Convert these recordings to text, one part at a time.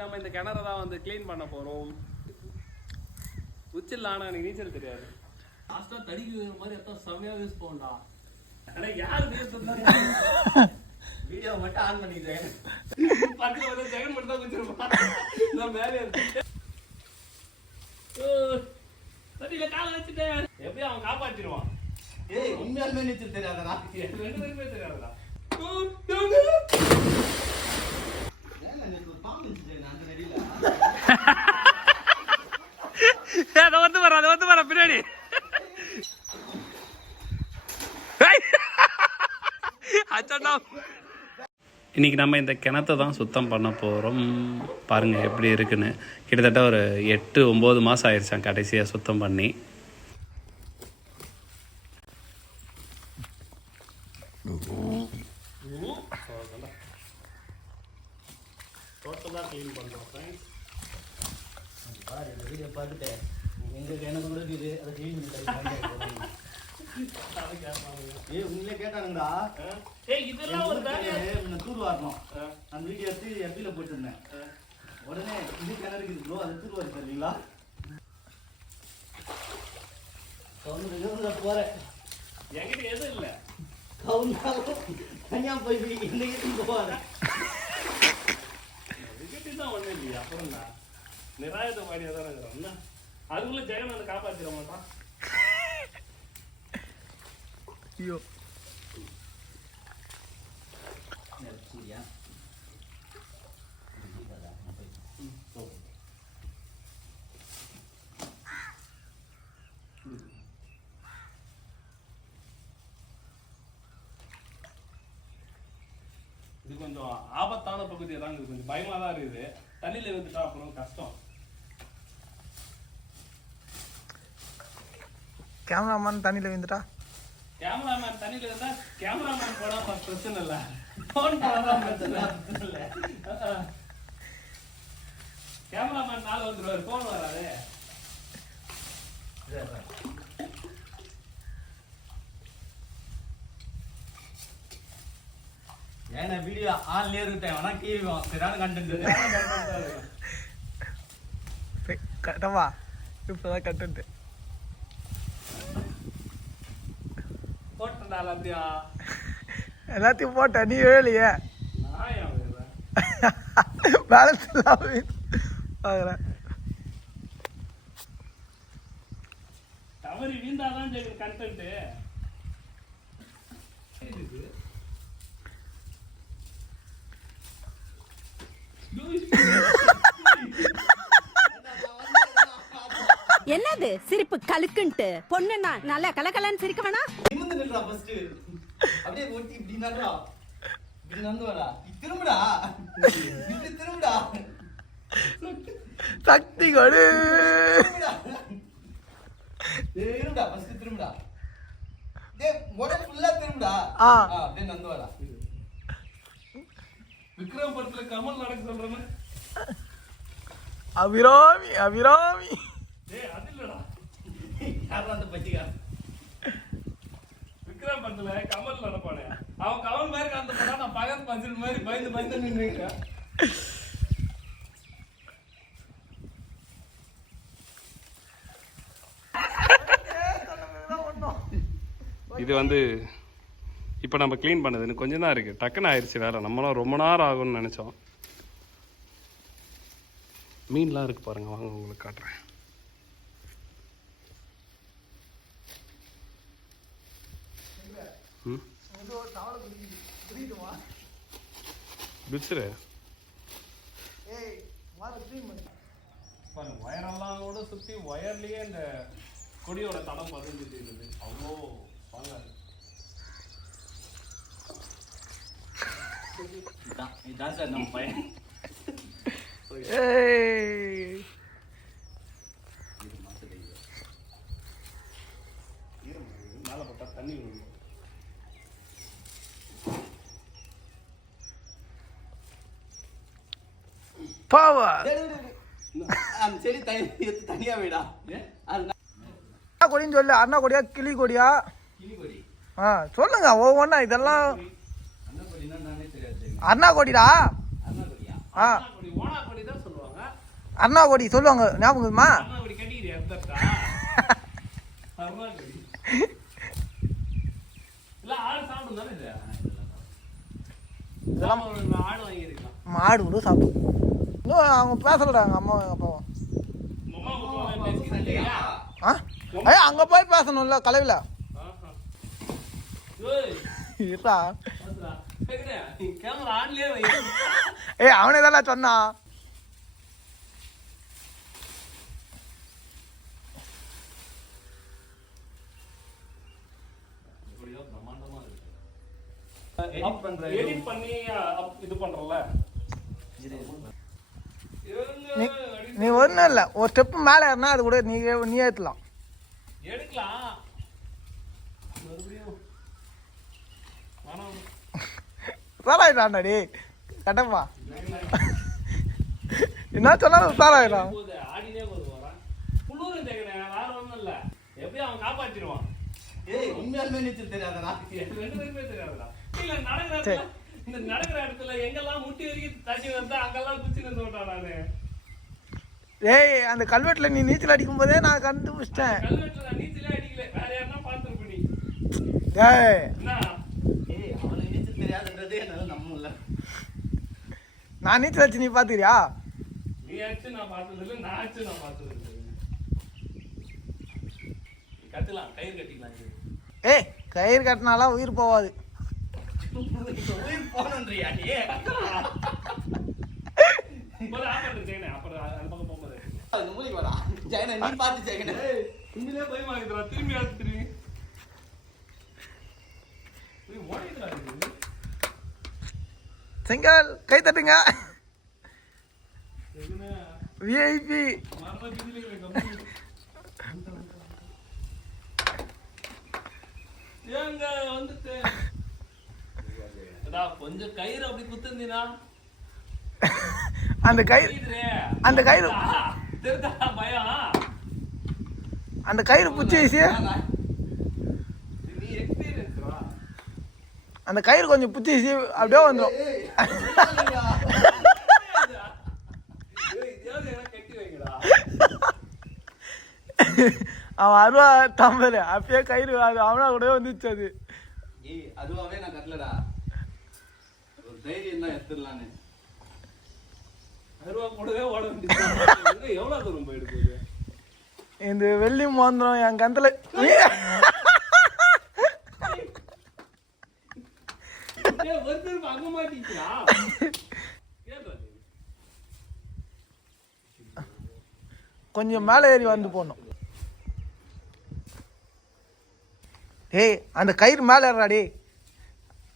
நம்ம இந்த கிணறை தான் வந்து க்ளீன் பண்ண போறோம். உச்சில் ஆனா எனக்கு நீச்சல் தெரியாது. லாஸ்டா தடிக்கு வைக்கிற மாதிரி எத்தனை செமையா யூஸ் போண்டா ஆனா யாரு பேர் வீடியோ மட்டும் ஆன் பண்ணிக்கிறேன். பக்கத்துல வந்து ஜெகன் மட்டும் தான் குச்சிருப்பான் நான் மேலே காலை வச்சுட்டேன். எப்படியும் அவன் காப்பாத்திடுவான். ஏய் உண்மையாலுமே நீச்சல் தெரியாதடா. ரெண்டு பேருமே தெரியாதுடா ஏன் எனக்கு ஒரு பாம்பு இருந்துச்சு அந்த நடியில அதை வந்து வர அதை வந்து வர பின்னாடி. இன்னைக்கு நம்ம இந்த கிணத்தை தான் சுத்தம் பண்ண போகிறோம் பாருங்கள் எப்படி இருக்குன்னு. கிட்டத்தட்ட ஒரு எட்டு ஒம்பது மாதம் ஆயிடுச்சான் கடைசியாக சுத்தம் பண்ணி டோட்டலாக க்ளீன் பண்ணுறோம் பாரு இந்த வீடியோ பார்த்துட்டு எங்க கிணறு கூட இருக்குது அதை க்ளீன் பண்ணி ஏய் கேட்டானுங்கடா ஏய் இதெல்லாம் ஒரு வேலையா? முன்ன தூர் வரணும். அந்த வீடியோ எடுத்து எப்பில போட்டிருந்தேன். உடனே இது கிணறு இருக்குது ப்ரோ அது தூர் வர தருவீங்களா கவுந்து போறேன். என்கிட்ட எதுவும் இல்லை. கவுந்தாலும் தனியா போய் இன்னைக்கு போவாரு. விக்கெட்டு தான் ஒன்றும் இல்லையா அப்புறம் என்ன? நிராயத்தை பாடியாக தானே இருக்கிறோம். என்ன? அதுக்குள்ளே ஜெகன் வந்து காப்பாற்றிட மாட்டான். ஐயோ. இது கொஞ்சம் ஆபத்தான பகுதியாக தான் கொஞ்சம் பயமாக தான் இருக்குது. தண்ணியில் விட்டுட்டா அப்புறம் கஷ்டம். கேமராமேன் தண்ணியில் விழுந்துட்டா? கேமராமேன் தண்ணியில் இருந்தால் கேமராமேன் போனால் பிரச்சனை இல்லை. ஃபோன் போனால் பிரச்சனை இல்லை. கேமராமேன் நாள் வந்துடுவார் ஃபோன் வராது. ஏன்னா வீடியோ ஆன்லயே இருக்கேன் வேணா டிவி சரியான கண்டென்ட் கட்டவா? இப்போதான் கட்டுட்டு போட்டுருந்தாள் அப்படியா எல்லாத்தையும் போட்ட நீ வேலையே பேலன்ஸ் இல்லாம பார்க்குறேன். தவறி வீந்தாதான் ஜெகன் கண்டென்ட் என்னது? சிரிப்பு கலுக்குன்ட்டு பொண்ணுன்னா நல்லா கலகலன்னு சிரிக்க வேணா நிமிந்து நில்றா ஃபர்ஸ்ட் அப்படியே ஒட்டி இப்படி நடுறா இப்படி நடந்து வரா திரும்புடா. இப்படி திரும்புடா. சக்தி கொடு. திரும்புடா ஃபர்ஸ்ட் திரும்புடா. டேய் உடம்பு ஃபுல்லா திரும்புடா. ஆ. அப்படியே நடந்து வரா விக்ரம் படத்துல கமல் நடக்க சொல்றேன்னு அபிராமி அபிராமி. டேய் அது இல்லடா. யாரா அந்த பச்சிக்காரன் விக்ரம் படத்துல கமல் நடப்பானே. அவன் கமல் மாதிரி அந்த படம் நான் பகத் பஞ்சல் மாதிரி பயந்து பயந்து நின்றுக்கிறேன் இது வந்து இப்போ நம்ம க்ளீன் பண்ணது இன்னும் கொஞ்சம் தான் இருக்குது டக்குன்னு ஆயிடுச்சு வேலை. நம்மளாம் ரொம்ப நேரம் ஆகும்னு நினச்சோம். மீன்லாம் இருக்குது பாருங்கள் வாங்க உங்களுக்கு காட்டுறேன். ம்? பிடிச்சிரு பாருங்க ஒயரெல்லாம் கூட சுற்றி ஒயர்லேயே இந்த கொடியோட தடம் பதிஞ்சுட்டு இருக்குது. அவ்வளோ வாங்க இதான் சார் நம்ம பையன் ஏய் மேலே போட்டால் தண்ணி அண்ணா கொடின்னு சொல்லு அண்ணா கொடியா கிளி கொடியா? கிளி கொடி. ஆ சொல்லுங்க ஒவ்வொன்றா இதெல்லாம் அண்ணா கொடினா நானே தெரியாது அண்ணா கொடிடா அண்ணா கொடியா ஆ கொடி ஓனா கொடி தான் சொல்லுவாங்க ஞாபகம் மாடு கூட சாப்பிடும் இன்னும் அவங்க அம்மா எங்கள் அப்பாவும் அம்மா பேசிக்கிறேன் இல்லையா ஆ? ஏய் அங்கே போய் பேசணும்ல கலைவில். ஆஹா. ஏய், அவனே தானே சொன்னான். பண்ணி இது நீ ஒன்றும் இல்லை. ஒரு ஸ்டெப்பு மேலே ஏறினா அது கூட நீ நீ ஏற்றலாம் எடுக்கலாம். மறுபடியும். வரேன். குளிரும் ஜெகனே, வேற ஒண்ணும் இல்ல. எப்படியும் அவன் காப்பாத்திடுவான். ஏய் உண்மையாலுமே நீச்சல் தெரியாதடா ரெண்டு பேருமே தெரியாதுடா. இல்ல, நடக்கிற இந்த நடக்கிற இடத்துல எங்கெல்லாம் முட்டி வரைக்கும் தண்ணி வருதோ அங்கெல்லாம் குச்சி நின்று விட்டான் நானு ஏய் அந்த கல்வெட்டில் நீ நீச்சல் அடிக்கும் போதே நான் கண்டுபிடிச்சிட்டேன் கல்வெட்டுல நீச்சலே அடிக்கல வேற யாருன்னா பார்த்துருப்ப நீ ஏய் என்ன ஏய் அவனுக்கு நீச்சல் தெரியாதுன்றதே என்னால நான் நீச்சல் அடிச்சு நீ பார்த்துக்கிறியா நீ அடிச்சு நான் பார்த்தது இல்லை நான் அடிச்சு நான் பார்த்தது இல்லை. கட்டலாம் கயிறு கட்டிக்கலாம். ஏய் கயிறு கட்டினாலாம் உயிர் போகாது இப்ப உயிர் போனன்றியா நீ? திரும்பி திரும்பி. இது. செங்கல் கை தட்டுங்க. விஐபி கொஞ்சம் கயிறு அப்படி குத்துந்தீனா அந்த கயிறு அந்த கயிறு. அந்த கயிறு எக்ஸ்பீரியன்ஸ்ரா அந்த கயிறு கொஞ்சம் பிடிச்சி வீசி அப்படியே வந்துடும் அவன் அருவா தம்பரு அப்பயே கயிறு அது அவனா கூடவே வந்துச்சு அது ஏய் அதுவாவே நான் கட்டலடா. ஒரு தைரியம் தான் எடுத்துடலான்னு. அருவா கூடவே ஓட வேண்டியது எவ்வளவு தூரம் போயிட்டு போகுது இந்த வெள்ளி மோந்திரம் என் கந்தில் ஏய், நீ? கொஞ்சம் மேலே ஏறி வந்து போடணும் ஏய் அந்த கயிறு மேலே ஏறா டேய்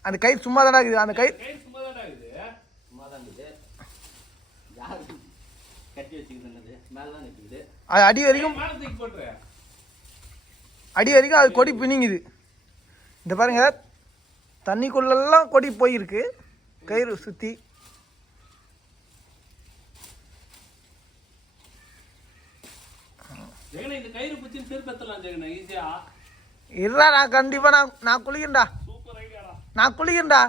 அந்த கயிறு சும்மா தானே இருக்குது. அந்த கயிறு சும்மா தான்டா இருக்குது. சும்மா தான் இருக்குது. யார் கட்டி வச்சுக்கிட்டு மேல தான் நிற்குது அது அடி வரைக்கும் அடி வரைக்கும் அது கொடி பின்னிங்குது. இந்த பாருங்க தண்ணிக்குள்ளெல்லாம் கொடி போயிருக்கு. கயிறு சுற்றி இருடா நான் கண்டிப்பாக நான் நான் ஐடியாடா நான் இருக்கு.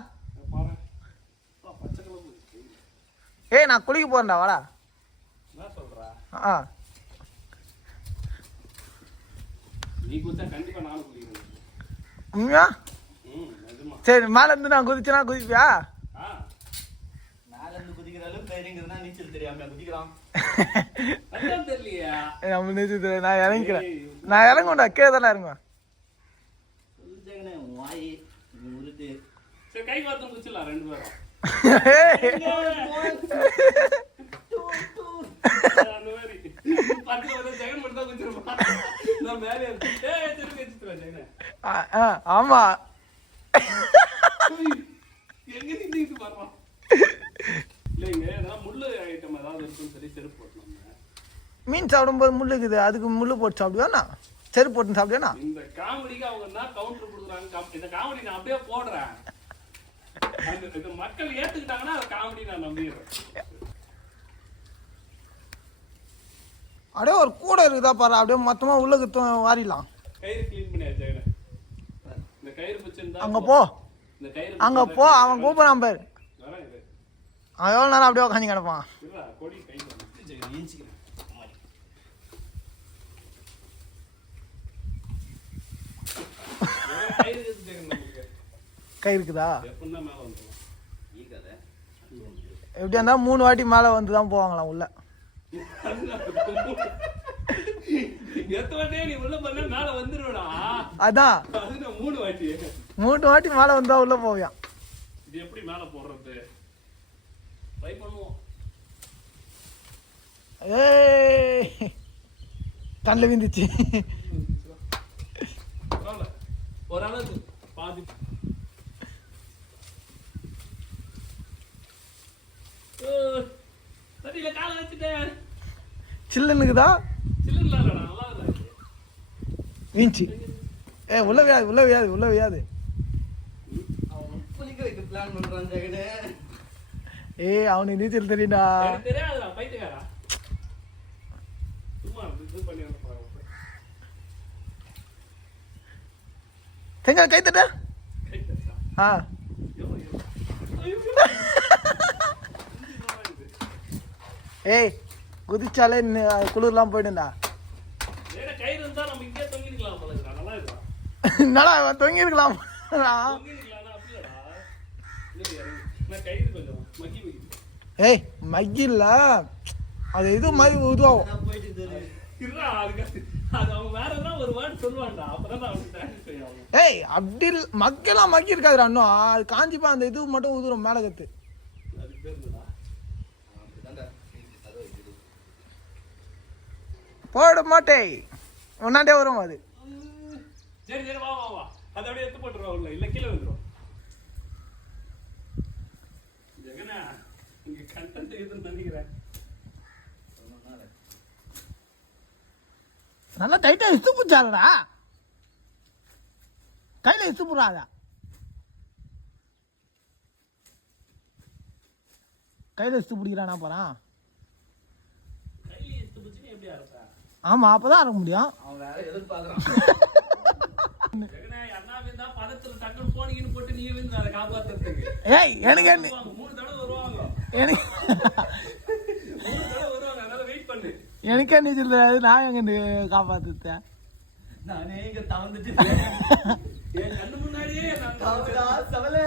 ஏய் நான் குளிக்க போறேன்டா வாடா. ஆ. கண்டிப்பா உண்மையா? சரி மேலேருந்து நான் குதிச்சேனா குதிப்பியா? மேல இருந்து நீச்சல் தெரியாம தெரியலையா? நம்ம நான் இறங்கிக்கிறேன். நான் இறங்குவேன்டா கீழே தானே இறங்குவேன். வாய் உருட்டு. சரி கை பார்த்து ரெண்டு பேரும். ஆமா. எங்க இல்லைங்க இதெல்லாம் முள்ளு ஐட்டம் ஏதாவது இருக்குன்னு சொல்லி செருப்பு போட்டோம் மீன் சாப்பிடும்போது முள்ளு இருக்குது அதுக்கு முள்ளு போட்டு சாப்பிடுவேண்ணா செருப்பு போட்டு சாப்பிடுவேண்ணா இந்த காமெடிக்கு அவங்க என்ன கவுண்டர் கொடுக்குறாங்க இந்த காமெடி நான் அப்படியே போடுறேன். அந்த இந்த மக்கள் ஏத்துக்கிட்டாங்கன்னா அந்த காமெடி நான் நம்பிடுறேன். அப்படியே ஒரு கூடை இருக்குதா பாரு அப்படியே மொத்தமாக உள்ள குத்தம் வாரிடலாம். கயிறு க்ளீன் பண்ணியாச்சு ஜெகனை. இந்த கயிறு பிடிச்சிருந்தா அங்கே போ. அங்கே போ அவன் கூப்பிட்றான் பாரு. அவன் எவ்வளோ நேரம் அப்படியே உட்காந்து கிடப்பான்? கை இருக்குதா. எப்படியா இருந்தா மூணு வாட்டி மேலே வந்து தான் போவாங்களாம் உள்ள. அதான். மூணு வாட்டி. மூணு வாட்டி மேலே வந்தா உள்ள போவியான் இது எப்படி மேல போடுறது? ட்ரை பண்ணுவோம் ஏய்! கண்ணில் விந்துச்சு. ஓரளவுக்கு பாதி. ஓ, தண்ணியில காலை வச்சுட்டேன். சில்லுன்னுக்குதா? சில்லுன்னு நல்லா வீஞ்சி ஏ உள்ள வியாது உள்ள வியாது உள்ள வியாது அவன் குளிக்க வைக்க plan பண்றான் ஜெகனு. ஏய் அவனுக்கு நீச்சல் தெரியும்டா செங்க கை தட்ட. ஆ. ஏய் குதிச்சாலே குளிர்லாம் போயிடும்டா. என்னடா இவன் தொங்கியிருக்கலாம் ஏய் மக்கில்ல? அது இது மாதிரி ஆகும். ஏய் அப்படி மக்கெல்லாம் மக்கி இருக்காதுடா இன்னும். அது காஞ்சிப்பா அந்த இது மட்டும் உதுரும். மேலே கத்து. போட மாட்டேய் ஒன்னாண்டே வரும் அது. சரி சரி வா வா வா. அதை அப்படியே எடுத்து போட்டுருவா உள்ள. இல்ல கீழே வந்துரும் ஜெகனா நினைக்கிறேன். நல்லா டைட்டா இசு பிடிச்சாலடா கையில இசு புடாதா கையில இசு பிடிக்கிறானா போறான் ஆமா அப்பதான் அறக்க முடியும். அவன் வேற எதிர்பார்க்கறான். ஏய் எனக்கு என்ன வருவாங்க, மூணு தடவை வருவாங்க எனக்கு மூணு தடவை வருவாங்க அதனால வெயிட் பண்ணு எனக்கே நீச்சல் தெரியாது நான் எங்க காப்பாத்துட்டேன் நானே இங்க தவந்துட்டு என் கண்ணு முன்னாடியே நான் தவறா, சவலே.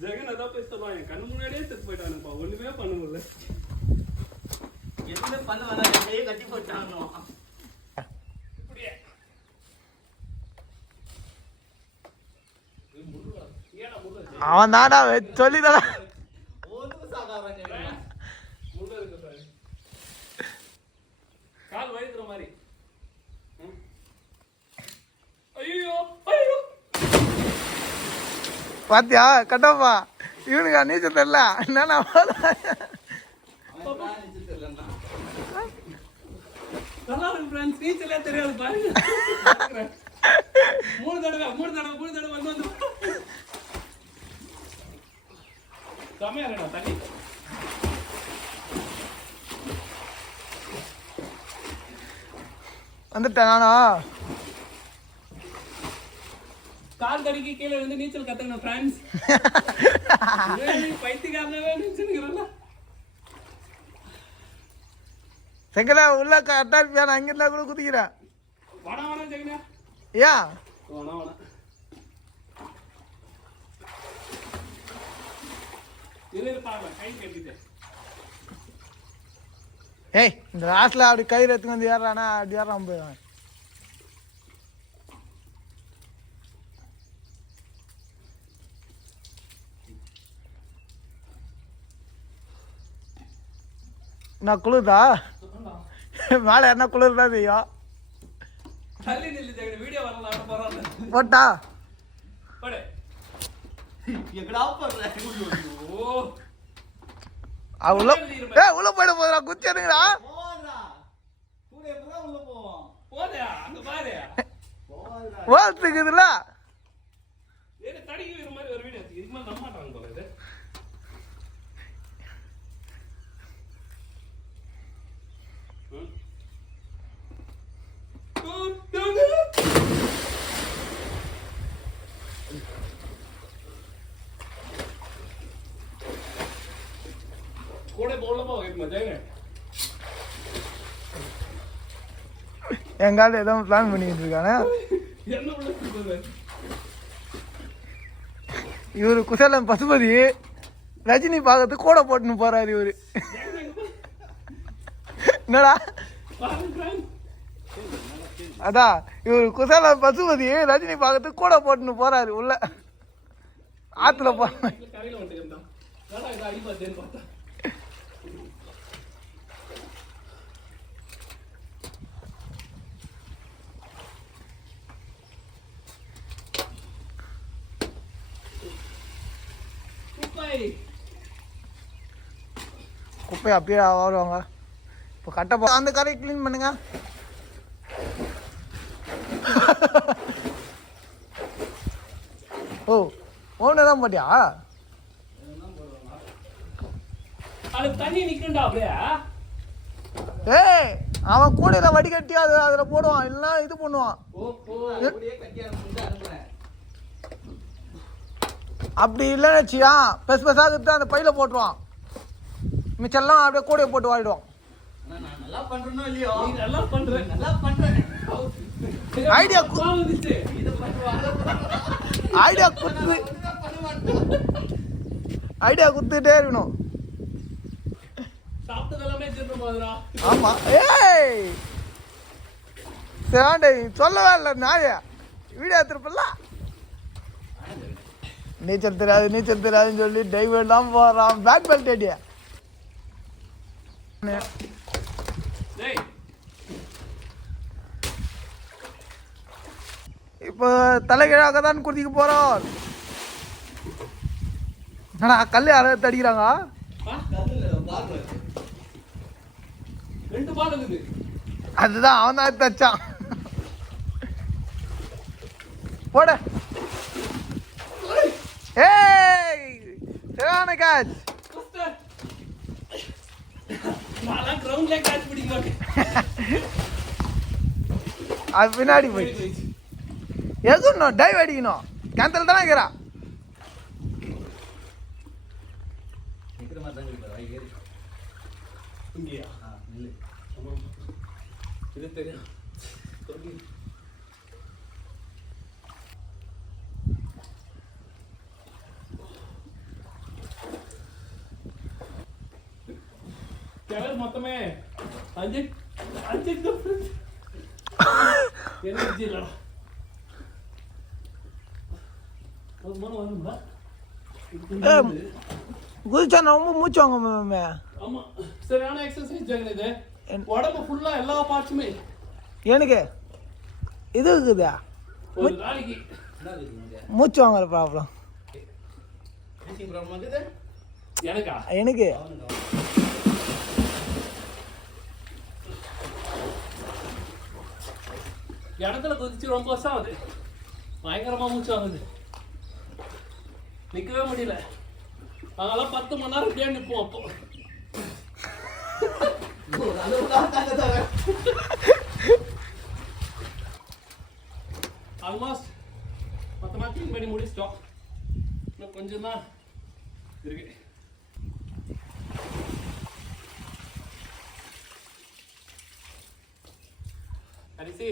ஜெகன் அதான் போய் சொல்லுவான் என் கண்ணு முன்னாடியே செத்து போயிட்டானுப்பா ஒண்ணுமே பண்ண முடியல எதுவுமே பண்ண என்னையே கட்டி போட்டானோ. இப்படியே இது முருகா. ஏன்டா முருகா செய்ய? அவன் தாடா சொல்லிதடா ஒண்ணுக்கு சாகாதவன் ஜெகனே. முருகா இருக்கு பாரு. கால் வழுக்கிற மாதிரி ம். ஐயோ ஐயோ. பாத்தியா கட்டப்பா. இவனுக்கு நீச்சல் தெரியல. என்னன்னா அவன் நீச்சலே தெரியாது பாருங்க. மூணு தடவை மூணு தடவை மூணு தடவை வந்து வந்து செமையா தண்ணி. வந்துட்டேன் நானா கால் தடிக்கு கீழே வந்து நீச்சல் கத்துக்கணும் ஃப்ரெண்ட்ஸ் பைத்தியக்காரனவே நினைச்சுக்கிறல்ல செங்கலா உள்ள கரெக்டா இருப்பியா நான் அங்க இருந்தா கூட குதிக்கிறேன். வணா வணா ஜெகனா ஏன் வணா வணா இரு பாருங்க கை கட்டிட்டு ஏய் இந்த லாஸ்ட்ல அப்படி கயிறு எடுத்துக்கு வந்து ஏறானா அப்படி ஏறான் போயிடுவான். நான் குளிர்தா மேலே என்ன குளிர் தான் செய்யும் போட்டா? போடு எங்கடா? ஓ அவ உள்ள ஏ உள்ள போயிட போதுடா குச்சி எடுங்கடா போடுறா. கூட எப்படிதான் உள்ள போவோம்? போதே அங்க பாரு. ஓத்துக்குதுல ஏன்னா தடிக்கு வேற மாதிரி ஒரு வீடியோ இதுக்கு மேல நம்ப மாட்டாங்க போல இது ம். ஓ, தேவனே. கூட கூட போல போக மஜாங்க எங்கால ஏதோ பிளான் பண்ணிக்கிட்டு இருக்கானே? இவர் உள்ள குசலம் பசுபதி ரஜினி பார்க்கறதுக்கு கூட போட்டுன்னு போறாரு இவரு. என்னடா? அதான் இவர் குசல பசுபதி ரஜினி பார்க்கறதுக்கு கூட போட்டுன்னு போறாரு உள்ள. ஆத்துல போ கரையில வந்துருந்தான் என்னடா இது அடிபாத்தேன்னு பார்த்தா குப்பை குப்பை அப்படியே வருவாங்க இப்போ கட்ட அந்த கரையை க்ளீன் பண்ணுங்க. ஓ ஓன்னு தான் போட்டியா? ஏய் அவன் கூடையில வடிகட்டி அது அதில் போடுவான். இல்லைன்னா இது பண்ணுவான் ஓஹோ அப்படியே கட்டி அனுப்பிட்டு அனுப்புறேன் அப்படி இல்லைன்னு வச்சியா பெஸ் பெஸாக இருந்து அந்த பையில போட்டுருவான். மிச்சம்லாம் அப்படியே கூடையை போட்டு வாடிடுவான் ஐடியா ஐடியா குத்து. ஐடியா குத்துட்டே இருக்கணும். ஆமா. ஏய்! சரி சொல்லவே இல்லை நாயா. வீடியோ எடுத்துருப்பில்ல? நீச்சல் தெரியாது நீச்சல் தெரியாதுன்னு சொல்லி டைவ் தான் போறான். பேக் பெல்ட் அடியா டேய். இப்போ தலைகீழாக தான் குதிக்க போறோம் என்னடா கல் யாரை தடிக்கிறாங்க அதுதான் அவன் தான் தச்சான் போட ஏய் மாட்டேன் அது பின்னாடி போய். எதுணும்? டைவ் அடிக்கணும். கேந்தல் தானே இருக்கிறா? நிக்கிற மாதிரி தான் இருக்கு பாரு, ஏறு. இங்கேயா ஆ, நில்லு. ஆமா. இது தெரியும் எனர்ஜி இல்லடா. குதிச்சா ரொம்ப மூச்சு வாங்க மேமே. ஆமா. சரியான எக்ஸசைஸ் ஜெகன் இது. என்- உடம்பு ஃபுல்லா எல்லா பார்ட்ஸுமே எனக்கு இது இருக்குதா. ஒரு நாளைக்கு? மூச்சு வாங்குற ப்ராப்ளம் எனக்கு? இடத்துல குதிச்சு ரொம்ப வருஷம் ஆகுது. பயங்கரமாக மூச்சு ஆகுது நிற்கவே முடியல. அதெல்லாம் பத்து மணி நேரம் இப்படியே நிற்போம் அப்போ. ஒரு ஆல்மோஸ்ட் மொத்தமாக க்ளீன் பண்ணி முடிச்சிட்டோம் இன்னும் கொஞ்சம் தான் இருக்கு. கடைசி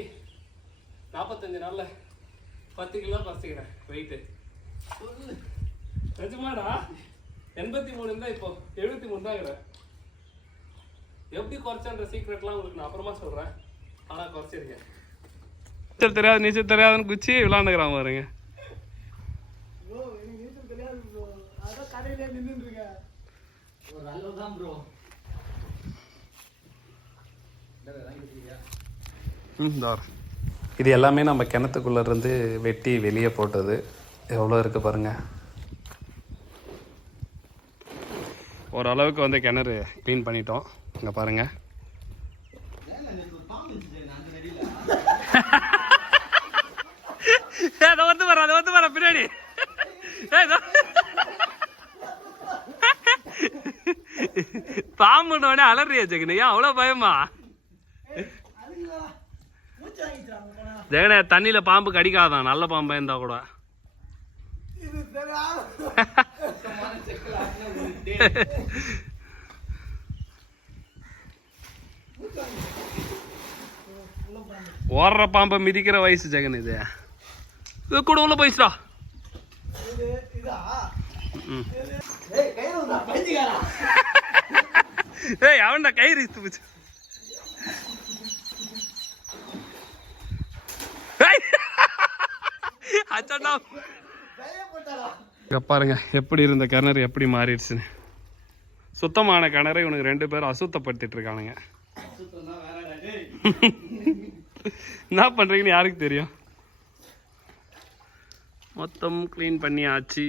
நாற்பத்தஞ்சு நாள்ல பத்து கிலோ குறைச்சிக்கிறேன் வெயிட்டு நிஜமாடா? எண்பத்தி மூணு இருந்தா இப்போ எழுபத்தி மூணு தான் இருக்கிறேன் எப்படி குறைச்சன்ற சீக்ரெட்லாம் உங்களுக்கு நான் அப்புறமா சொல்றேன். ஆனா குறைச்சிருக்கேன் நீச்சல் தெரியாது நீச்சல் தெரியாதுன்னு குச்சி விளாண்டுக்கிறான் பாருங்க. ஒரு அளவு தான் ப்ரோ. இது எல்லாமே நம்ம கிணத்துக்குள்ள இருந்து வெட்டி வெளியே போட்டது. எவ்வளோ இருக்கு பாருங்க. ஓரளவுக்கு வந்து கிணறு க்ளீன் பண்ணிட்டோம். இங்கே பாருங்க. அதை வந்து வர அதை வந்து வர பின்னாடி. பாம்புனோடனே அலறியா ஜெகன்? ஏன் அவ்வளோ பயமா? ஜெகனே தண்ணியில பாம்பு கடிக்காதான் நல்ல பாம்பா இருந்தா கூட. ஓடுற பாம்பை மிதிக்கிற வயசு ஜெகன் இது. இது கூட உள்ள ம். ஏய் அவன்டா கயிறு இழுத்து போச்சு. பாருங்க எப்படி இருந்த கிணறு எப்படி மாறிடுச்சுன்னு. சுத்தமான கிணறு இவனுக்கு ரெண்டு பேரும் அசுத்தப்படுத்திட்டு இருக்கானுங்க. என்ன பண்றீங்கன்னு யாருக்கு தெரியும்? மொத்தம் க்ளீன் பண்ணியாச்சு.